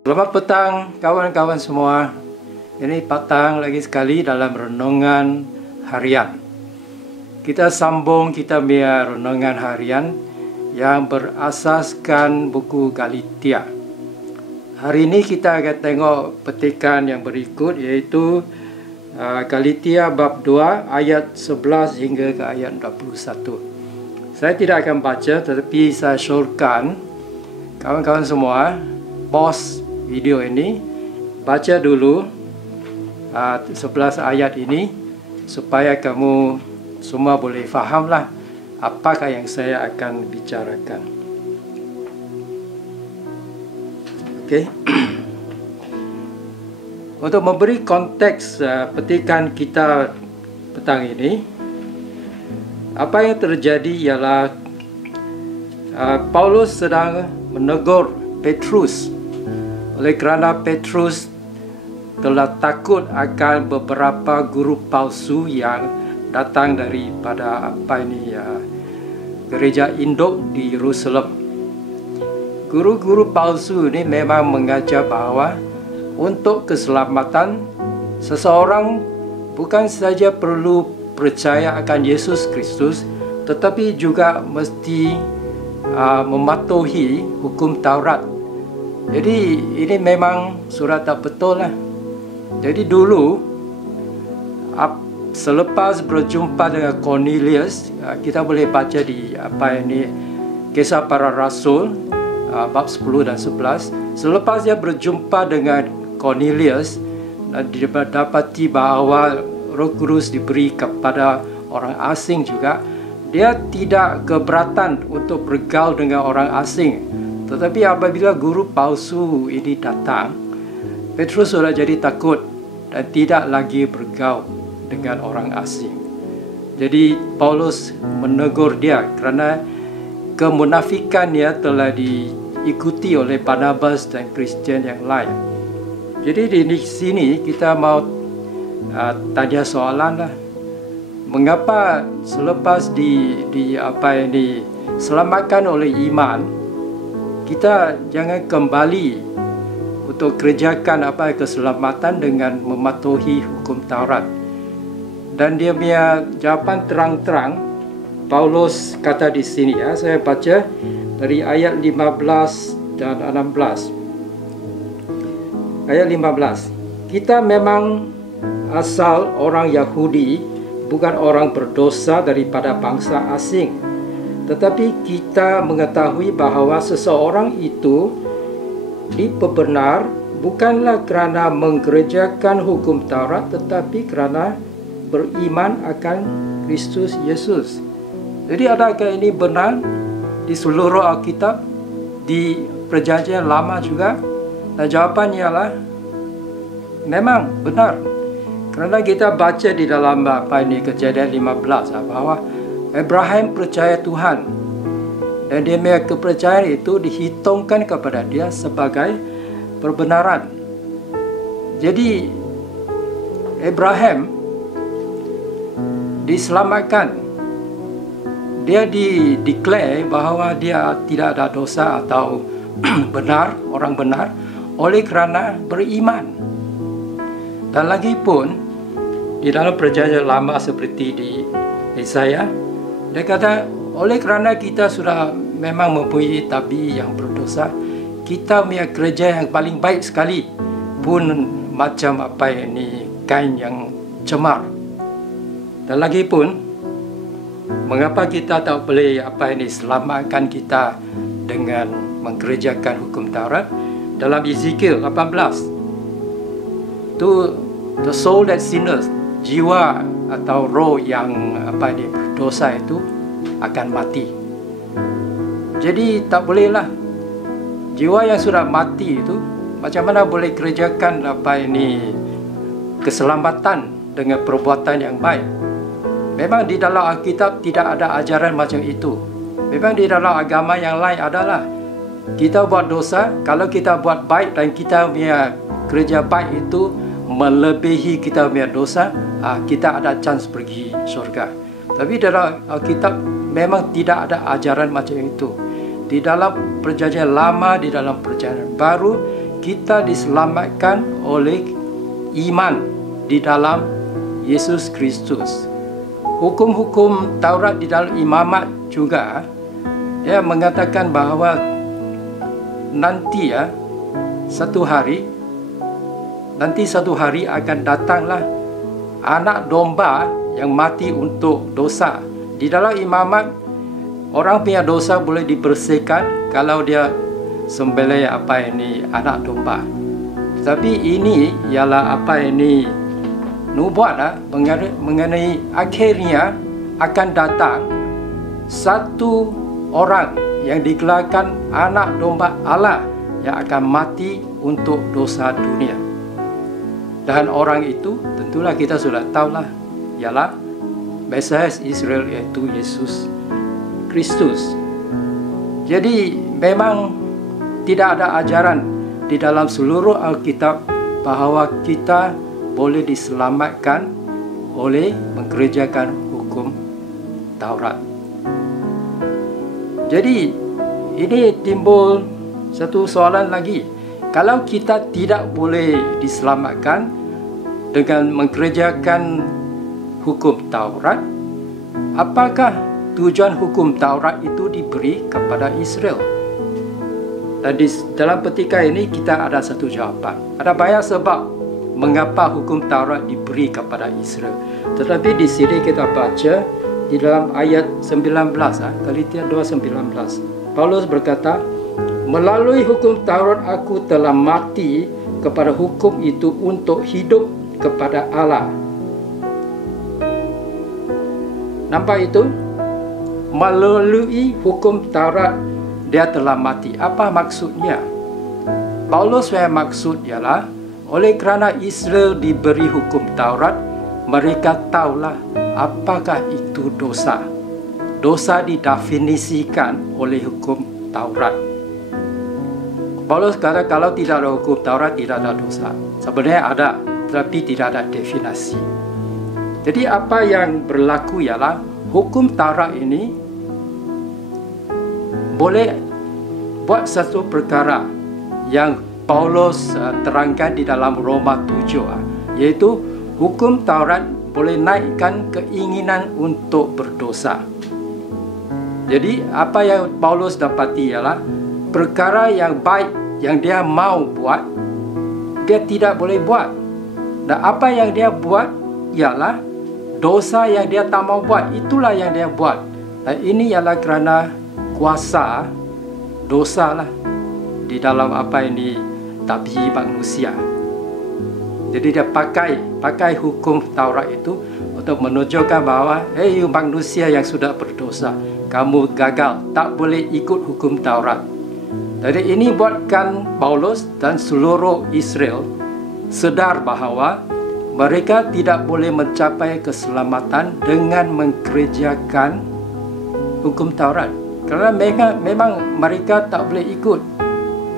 Selamat petang kawan-kawan semua. Ini petang lagi sekali dalam renungan harian. Kita sambung kita punya renungan harian yang berasaskan buku Galatia. Hari ini kita akan tengok petikan yang berikut, iaitu Galatia bab 2 ayat 11 hingga ke ayat 21. Saya tidak akan baca, tetapi saya syorkan kawan-kawan semua pause video ini, baca dulu 11 ayat ini supaya kamu semua boleh fahamlah apakah yang saya akan bicarakan. Okey. Untuk memberi konteks petikan kita petang ini, apa yang terjadi ialah Paulus sedang menegur Petrus oleh kerana Petrus telah takut akan beberapa guru palsu yang datang daripada gereja induk di Yerusalem. Guru-guru palsu ini memang mengajar bahawa untuk keselamatan seseorang bukan saja perlu percaya akan Yesus Kristus, tetapi juga mesti mematuhi hukum Taurat. Jadi ini memang surat tak betul lah. Jadi dulu selepas berjumpa dengan Cornelius, kita boleh baca di Kisah Para Rasul bab 10 dan 11. Selepas dia berjumpa dengan Cornelius, dia dapati bahawa Roh Kudus diberi kepada orang asing juga. Dia tidak keberatan untuk bergaul dengan orang asing. Tetapi apabila guru palsu ini datang, Petrus sudah jadi takut dan tidak lagi bergaul dengan orang asing. Jadi Paulus menegur dia kerana kemunafikannya telah diikuti oleh Barnabas dan Kristian yang lain. Jadi di sini kita mau tanya soalan lah. Mengapa selepas diselamatkan oleh iman, kita jangan kembali untuk kerjakan keselamatan dengan mematuhi hukum Taurat? Dan dia punya jawapan terang-terang. Paulus kata di sini, saya baca dari ayat 15 dan 16. Ayat 15. Kita memang asal orang Yahudi, bukan orang berdosa daripada bangsa asing. Tetapi kita mengetahui bahawa seseorang itu diperbenar bukanlah kerana mengerjakan hukum Taurat, tetapi kerana beriman akan Kristus Yesus. Jadi adakah ini benar di seluruh Alkitab, di Perjanjian Lama juga? Dan jawapannya ialah memang benar. Kerana kita baca di dalam Kejadian 15 bahawa Abraham percaya Tuhan, dan dia punya kepercayaan itu dihitungkan kepada dia sebagai perbenaran. Jadi Abraham diselamatkan. Dia declare bahawa dia tidak ada dosa atau benar, orang benar, oleh kerana beriman. Dan lagi pun di dalam Perjanjian Lama seperti di Yesaya, dia kata oleh kerana kita sudah memang mempunyai tabi yang berdosa, kita punya kerja yang paling baik sekali pun macam kain yang cemar. Dan lagi pun, mengapa kita tak boleh selamatkan kita dengan mengerjakan hukum Taurat? Dalam Ezekiel 18, the soul that sinners, jiwa atau roh yang berdosa itu akan mati. Jadi tak bolehlah jiwa yang sudah mati itu macam mana boleh kerjakan keselamatan dengan perbuatan yang baik. Memang di dalam Alkitab tidak ada ajaran macam itu. Memang di dalam agama yang lain adalah kita buat dosa, kalau kita buat baik dan kita punya kerja baik itu melebihi kita punya dosa, kita ada chance pergi syurga. Tapi dalam Alkitab memang tidak ada ajaran macam itu. Di dalam Perjanjian Lama, di dalam Perjanjian Baru, kita diselamatkan oleh iman di dalam Yesus Kristus. Hukum-hukum Taurat di dalam imamat juga dia mengatakan bahawa nanti satu hari akan datanglah anak domba yang mati untuk dosa. Di dalam imamat, orang punya dosa boleh dibersihkan kalau dia sembelih anak domba. Tapi ini ialah nubuat mengenai akhirnya akan datang satu orang yang digelarkan anak domba Allah yang akan mati untuk dosa dunia. Dan orang itu tentulah kita sudah tahulah ialah Mesias Israel, yaitu Yesus Kristus. Jadi memang tidak ada ajaran di dalam seluruh Alkitab bahawa kita boleh diselamatkan oleh mengerjakan hukum Taurat. Jadi ini timbul satu soalan lagi. Kalau kita tidak boleh diselamatkan dengan mengerjakan hukum Taurat, apakah tujuan hukum Taurat itu diberi kepada Israel? Dan di dalam petikan ini kita ada satu jawapan. Ada banyak sebab mengapa hukum Taurat diberi kepada Israel. Tetapi di sini kita baca di dalam ayat 19, Galatia 2:19. Paulus berkata, melalui hukum Taurat aku telah mati kepada hukum itu untuk hidup kepada Allah. Nampak itu? Melalui hukum Taurat dia telah mati. Apa maksudnya? Paulus yang maksud ialah oleh kerana Israel diberi hukum Taurat, mereka tahulah apakah itu dosa. Dosa didefinisikan oleh hukum Taurat. Paulus kata kalau tidak ada hukum Taurat tidak ada dosa. Sebenarnya ada, tetapi tidak ada definisi. Jadi apa yang berlaku ialah hukum Taurat ini boleh buat satu perkara yang Paulus terangkan di dalam Roma 7, yaitu hukum Taurat boleh naikkan keinginan untuk berdosa. Jadi apa yang Paulus dapati ialah perkara yang baik yang dia mau buat, dia tidak boleh buat. Dan apa yang dia buat ialah dosa yang dia tak mau buat, itulah yang dia buat. Dan ini ialah kerana kuasa dosa lah di dalam tabiat manusia. Jadi dia pakai hukum Taurat itu untuk menunjukkan bahawa manusia yang sudah berdosa, kamu gagal, tak boleh ikut hukum Taurat. Jadi ini buatkan Paulus dan seluruh Israel sedar bahawa mereka tidak boleh mencapai keselamatan dengan mengerjakan hukum Taurat. Kerana memang mereka tak boleh ikut.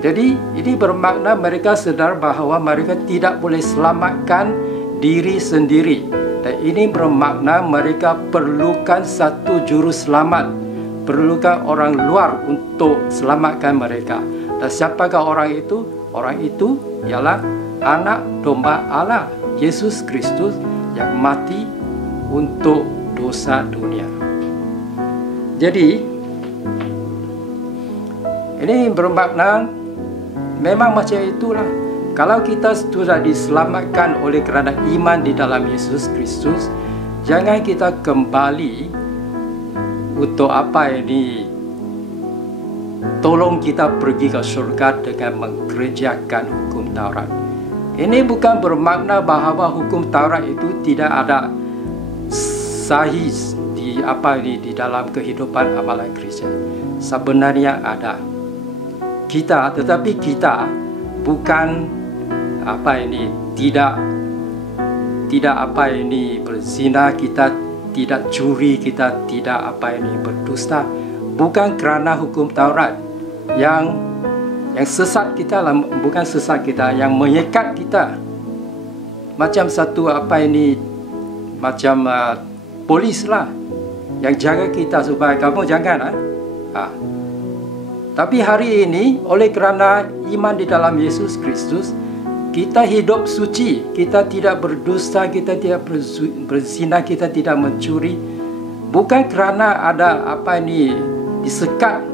Jadi ini bermakna mereka sedar bahawa mereka tidak boleh selamatkan diri sendiri. Dan ini bermakna mereka perlukan satu juru selamat, perlukan orang luar untuk selamatkan mereka. Dan siapakah orang itu? Orang itu ialah anak domba Allah, Yesus Kristus yang mati untuk dosa dunia. Jadi ini bermakna memang macam itulah. Kalau kita sudah diselamatkan oleh kerana iman di dalam Yesus Kristus, jangan kita kembali untuk tolong kita pergi ke syurga dengan mengerjakan hukum Taurat. Ini bukan bermakna bahawa hukum Taurat itu tidak ada sahih di dalam kehidupan amalan Kristian. Sebenarnya ada. Tetapi kita bukan tidak berzina, kita tidak curi, kita tidak berdusta. Bukan kerana hukum Taurat yang sesat kita lah, bukan sesat kita, yang menyekat kita. Macam satu macam polis lah yang jaga kita supaya kamu jangan Tapi hari ini, oleh kerana iman di dalam Yesus Kristus, kita hidup suci, kita tidak berdusta, kita tidak berzina, kita tidak mencuri. Bukan kerana ada disekat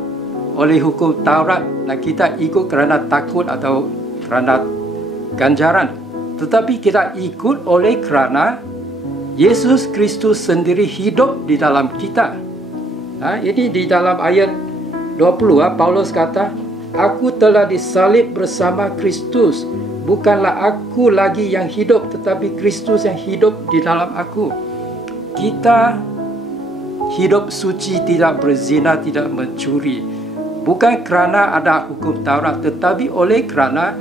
oleh hukum Taurat dan kita ikut kerana takut atau kerana ganjaran. Tetapi kita ikut oleh kerana Yesus Kristus sendiri hidup di dalam kita. Ini di dalam ayat 20, Paulus kata, "Aku telah disalib bersama Kristus. Bukanlah aku lagi yang hidup, tetapi Kristus yang hidup di dalam aku." Kita hidup suci, tidak berzina, tidak mencuri. Bukan kerana ada hukum Taurat, tetapi oleh kerana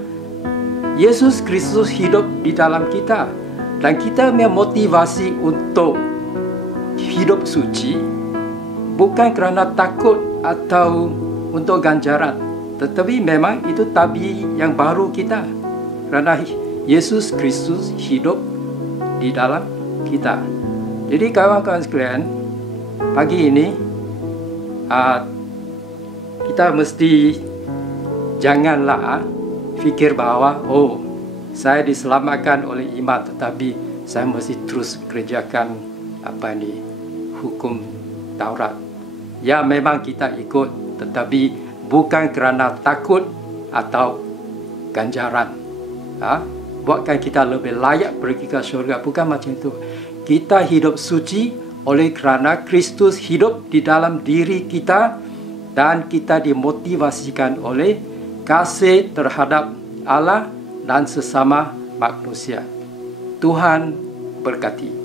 Yesus Kristus hidup di dalam kita. Dan kita memotivasi untuk hidup suci, bukan kerana takut atau untuk ganjaran, tetapi memang itu tabiat yang baru kita. Kerana Yesus Kristus hidup di dalam kita. Jadi kawan-kawan sekalian, pagi ini kita mesti janganlah fikir bahawa saya diselamatkan oleh iman, tetapi saya mesti terus kerjakan hukum Taurat. Ya, memang kita ikut, tetapi bukan kerana takut atau ganjaran. Buatkan kita lebih layak pergi ke syurga. Bukan macam itu. Kita hidup suci oleh kerana Kristus hidup di dalam diri kita dan kita dimotivasikan oleh kasih terhadap Allah dan sesama manusia. Tuhan berkati.